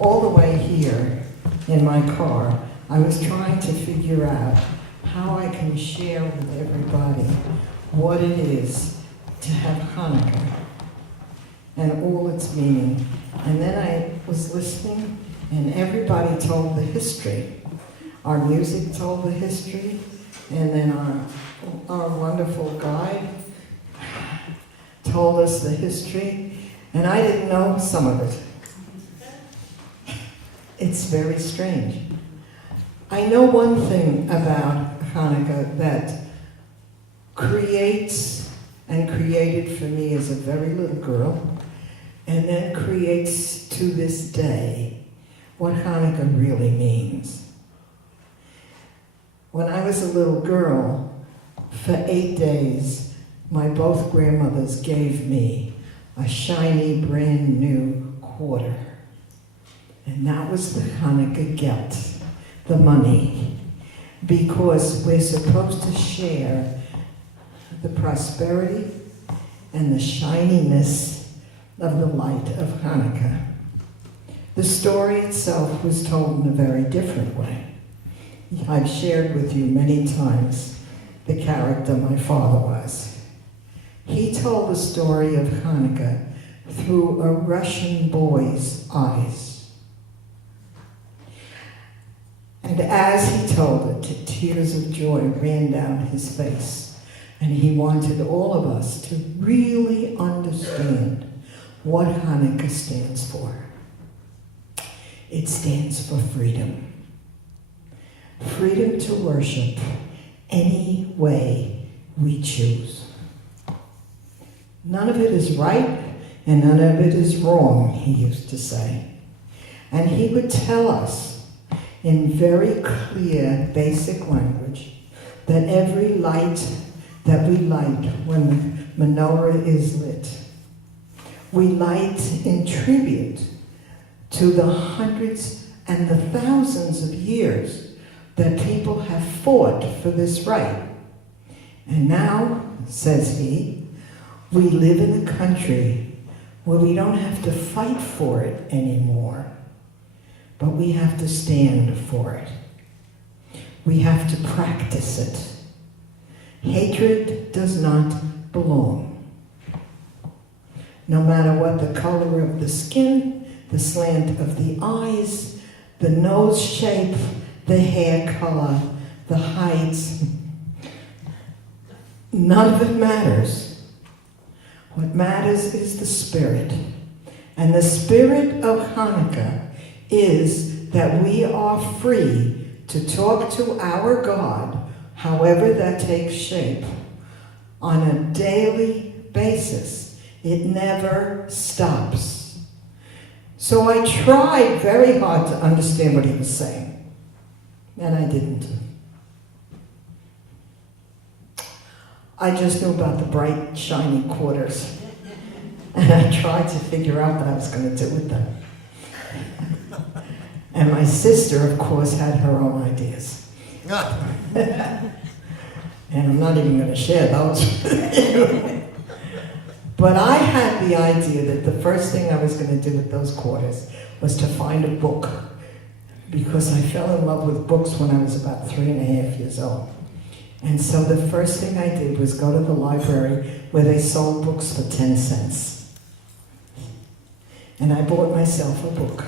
all the way here in my car, I was trying to figure out how I can share with everybody what it is to have Hanukkah and all its meaning. And then I was listening, and everybody told the history. Our music told the history, and then our wonderful guide told us the history, and I didn't know some of it. It's very strange. I know one thing about Hanukkah that creates and created for me as a very little girl, and then creates to this day what Hanukkah really means. When I was a little girl, for 8 days, my both grandmothers gave me a shiny, brand new quarter. And that was the Hanukkah gelt, the money, because we're supposed to share the prosperity and the shininess of the light of Hanukkah. The story itself was told in a very different way. I've shared with you many times the character my father was. He told the story of Hanukkah through a Russian boy's eyes. And as he told it, tears of joy ran down his face. And he wanted all of us to really understand what Hanukkah stands for. It stands for freedom. Freedom to worship any way we choose. None of it is right and none of it is wrong, he used to say. And he would tell us in very clear, basic language that every light that we light when the menorah is lit, we light in tribute to the hundreds and the thousands of years that people have fought for this right. And now, says he, we live in a country where we don't have to fight for it anymore, but we have to stand for it. We have to practice it. Hatred does not belong. No matter what the color of the skin, the slant of the eyes, the nose shape, the hair color, the height, none of it matters. What matters is the spirit. And the spirit of Hanukkah is that we are free to talk to our God, however that takes shape, on a daily basis. It never stops. So I tried very hard to understand what he was saying, and I didn't. I just knew about the bright, shiny quarters, and I tried to figure out what I was going to do with them. And my sister, of course, had her own ideas. And I'm not even going to share those with you. But I had the idea that the first thing I was going to do with those quarters was to find a book, because I fell in love with books when I was about 3.5 years old. And so the first thing I did was go to the library where they sold books for 10 cents. And I bought myself a book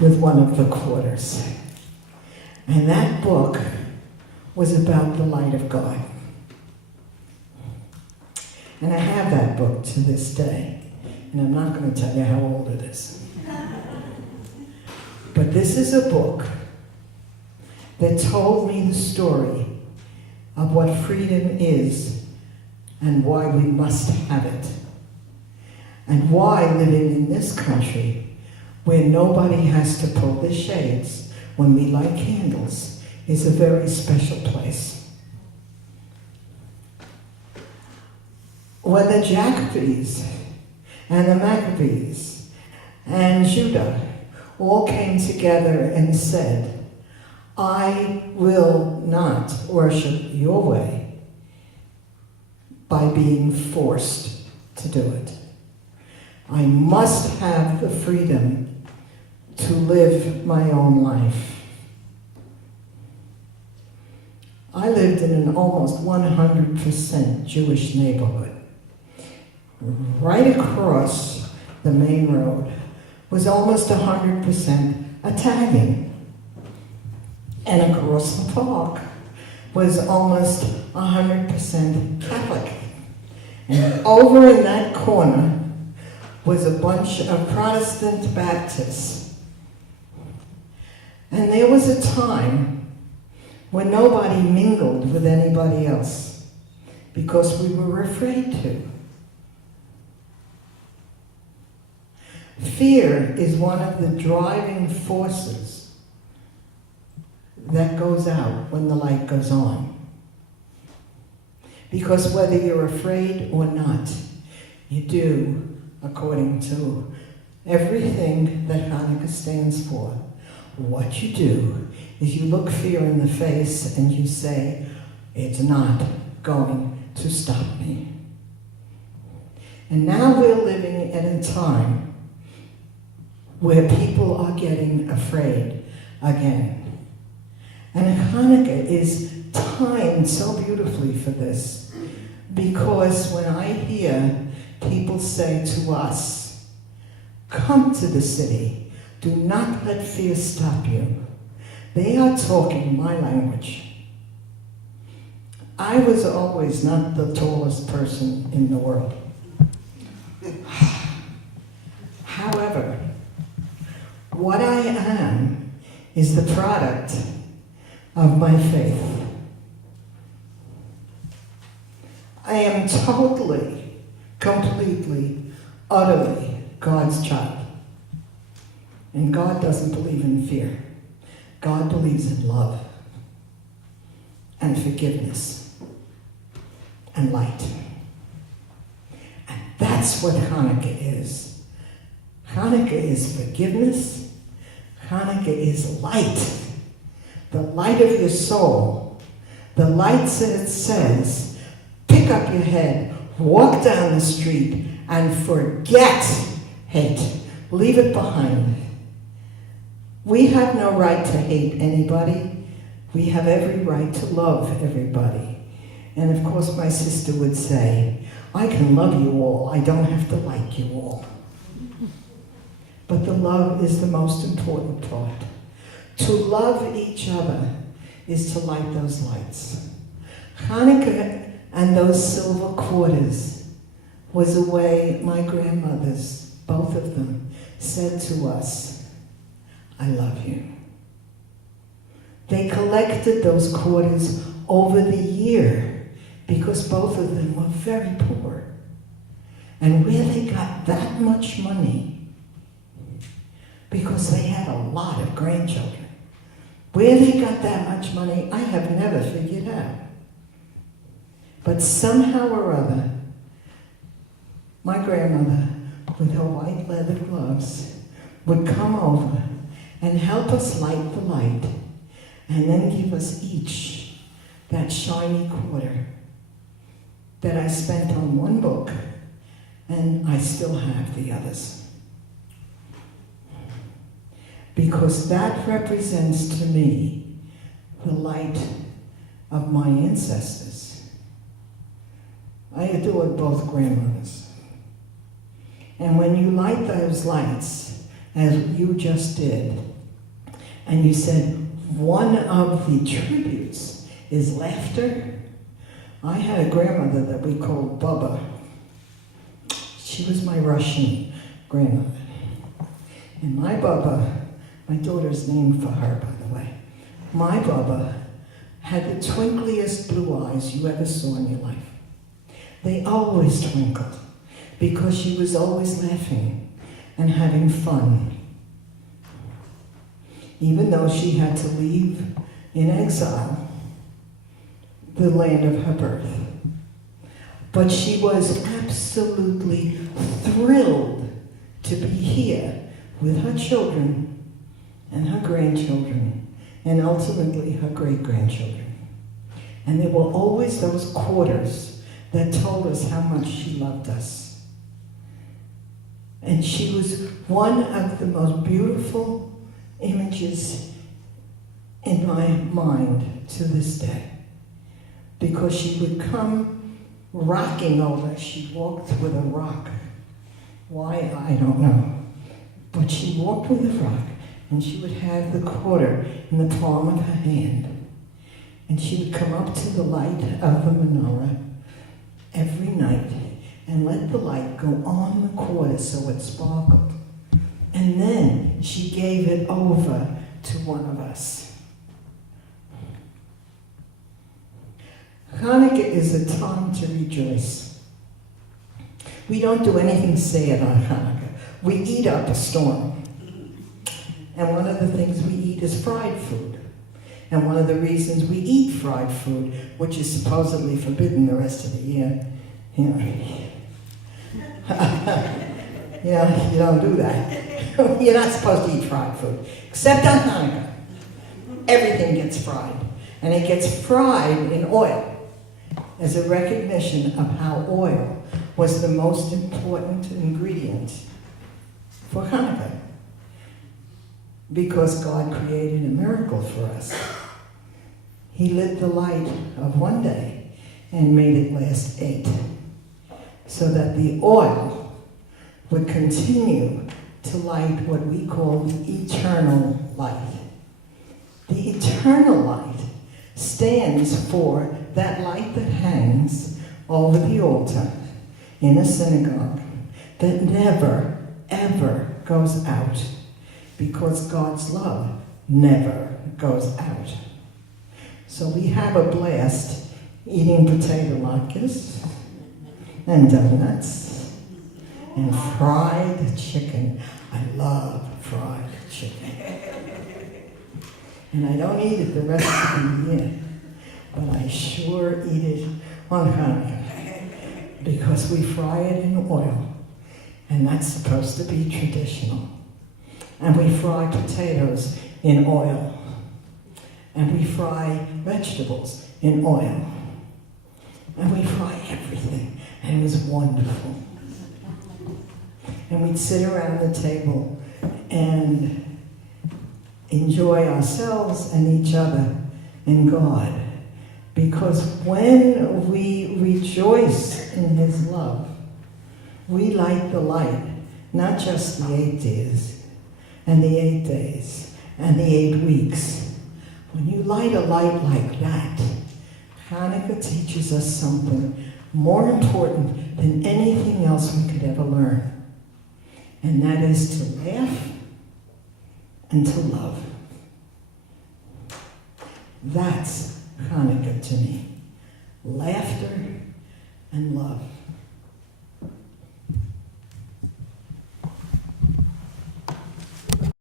with one of the quarters. And that book was about the light of God. And I have that book to this day. And I'm not going to tell you how old it is. But this is a book that told me the story of what freedom is and why we must have it. And why living in this country, where nobody has to pull the shades when we light candles, is a very special place. When the Jacobees and the Maccabees and Judah all came together and said, I will not worship your way by being forced to do it. I must have the freedom to live my own life. I lived in an almost 100% Jewish neighborhood. Right across the main road was almost 100% Italian. And across the park was almost 100% Catholic. And over in that corner was a bunch of Protestant Baptists. And there was a time when nobody mingled with anybody else because we were afraid to. Fear is one of the driving forces that goes out when the light goes on. Because whether you're afraid or not, you do according to everything that Chanukah stands for. What you do is you look fear in the face and you say, it's not going to stop me. And now we're living at a time where people are getting afraid again. And Chanukah is timed so beautifully for this, because when I hear people say to us, come to the city, do not let fear stop you, they are talking my language. I was always not the tallest person in the world. However, what I am is the product of my faith. I am totally, completely, utterly God's child. And God doesn't believe in fear. God believes in love and forgiveness and light. And that's what Chanukah is. Chanukah is forgiveness. Chanukah is light. The light of your soul. The light that says, pick up your head, walk down the street, and forget hate. Leave it behind. We have no right to hate anybody. We have every right to love everybody. And of course my sister would say, I can love you all, I don't have to like you all. But the love is the most important part. To love each other is to light those lights. Chanukah and those silver quarters was a way my grandmothers, both of them, said to us, I love you. They collected those quarters over the year because both of them were very poor. And where they got that much money, because they had a lot of grandchildren, where they got that much money, I have never figured out. But somehow or other, my grandmother, with her white leather gloves, would come over and help us light the light, and then give us each that shiny quarter that I spent on one book, and I still have the others. Because that represents to me the light of my ancestors. I adored both grandmothers. And when you light those lights, as you just did, and you said, one of the tributes is laughter. I had a grandmother that we called Baba. She was my Russian grandmother. And my Baba, my daughter's named for her, by the way, my Baba had the twinkliest blue eyes you ever saw in your life. They always twinkled because she was always laughing and having fun. Even though she had to leave in exile the land of her birth. But she was absolutely thrilled to be here with her children and her grandchildren and ultimately her great-grandchildren. And there were always those quarters that told us how much she loved us. And she was one of the most beautiful images in my mind to this day. Because she would come rocking over. She walked with a rock. Why, I don't know. But she walked with a rock, and she would have the quarter in the palm of her hand. And she would come up to the light of the menorah every night and let the light go on the quarter so it sparkled. And then she gave it over to one of us. Hanukkah is a time to rejoice. We don't do anything sad on Hanukkah. We eat up a storm. And one of the things we eat is fried food. And one of the reasons we eat fried food, which is supposedly forbidden the rest of the year, yeah, you don't do that. You're not supposed to eat fried food, except on Hanukkah. Everything gets fried, and it gets fried in oil as a recognition of how oil was the most important ingredient for Hanukkah, because God created a miracle for us. He lit the light of one day and made it last 8, so that the oil would continue to light what we call the eternal light. The eternal light stands for that light that hangs over the altar in a synagogue that never, ever goes out, because God's love never goes out. So we have a blast eating potato latkes and donuts and fried chicken. I love fried chicken. And I don't eat it the rest of the year, but I sure eat it on Hanukkah, because we fry it in oil, and that's supposed to be traditional. And we fry potatoes in oil. And we fry vegetables in oil. And we fry everything. And it was wonderful. And we'd sit around the table and enjoy ourselves and each other and God. Because when we rejoice in His love, we light the light, not just the 8 days, and the 8 days, and the 8 weeks. When you light a light like that, Hanukkah teaches us something more important than anything else we could ever learn. And that is to laugh and to love. That's Hanukkah to me. Laughter and love.